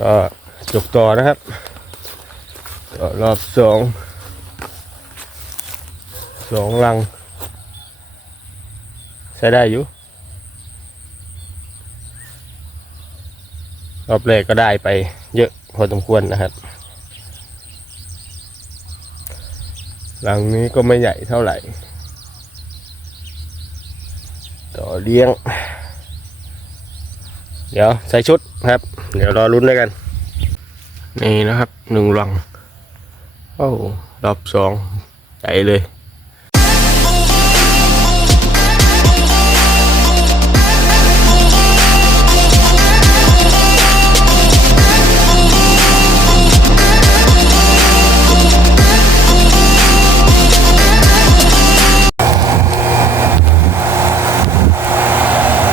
ก็จบต่อนะครับก็รอบสองสองลัง ใช้ได้อยู่ รอบแรกก็ได้ไปเยอะพอสมควรนะครับหลังนี้ก็ไม่ใหญ่เท่าไหร่ ต่อเลี้ยง เดี๋ยวใส่ชุดครับ เดี๋ยวรอรุ้นด้วยกัน นี่นะครับหนึ่งลังโอ้รอบสองใจเลย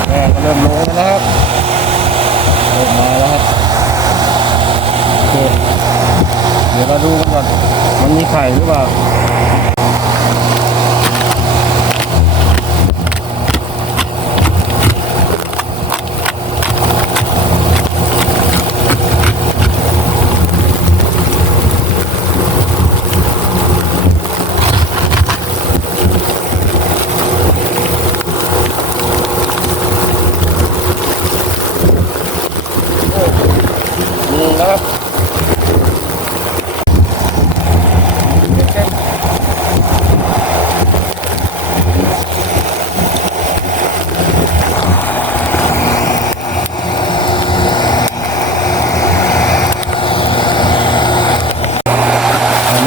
แม่ก็เริ่มลงแล้วนะครับเริ่มมาแล้วครับโอเค เดี๋ยวเราดูกันก่อนมันมีไข่หรือเปล่า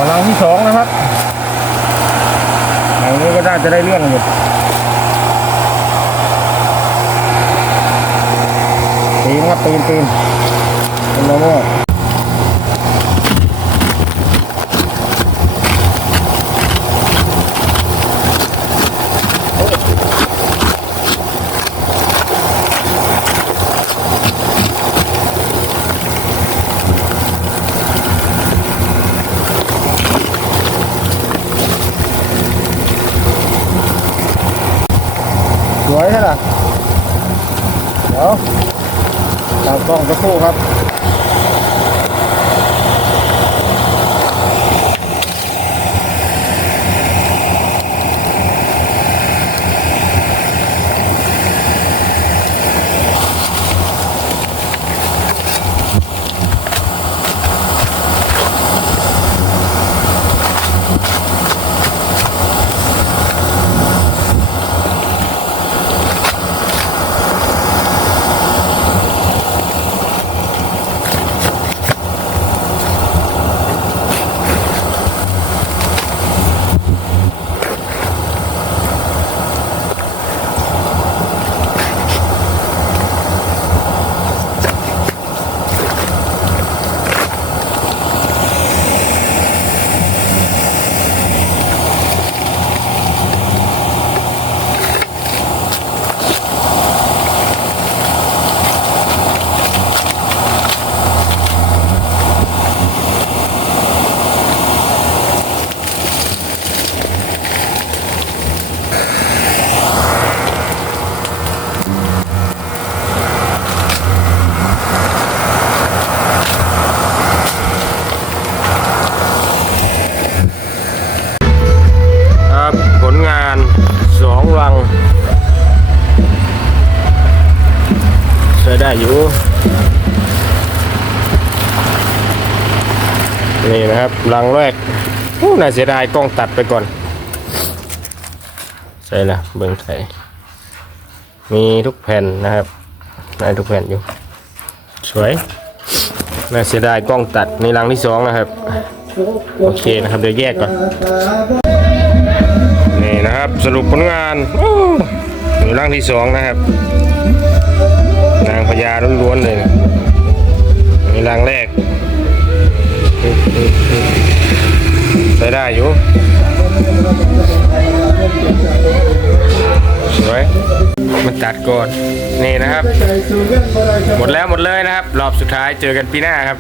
ลังที่สองนะครับหลังนี้ก็น่าจะได้เรื่องอยู่ตีนครับตีนตีนเป็นโลโม่ สวยใช่ไหมเดี๋ยวตากล้องจะคู่ครับครับผลงานสองรัง ใช้ได้อยู่ นี่นะครับรังแรกโอ้น่าเสียดายกล้องตัดไปก่อน ใช่ละเบิ่งไทยมีทุกแผ่นนะครับได้ทุกแผ่นอยู่ สวยน่าเสียดายกล้องตัดในรังที่สองนะครับ โอเคนะครับ เดี๋ยวแยกก่อน นะครับ สรุปผลงานอยู่ร่างที่สองนะครับ นางพญาล้วนๆเลยนะนี่ร่างแรกใช้ได้อยู่สวยมันตัดก่อน นี่นะครับ หมดแล้วหมดเลยนะครับ รอบสุดท้ายเจอกันปีหน้าครับ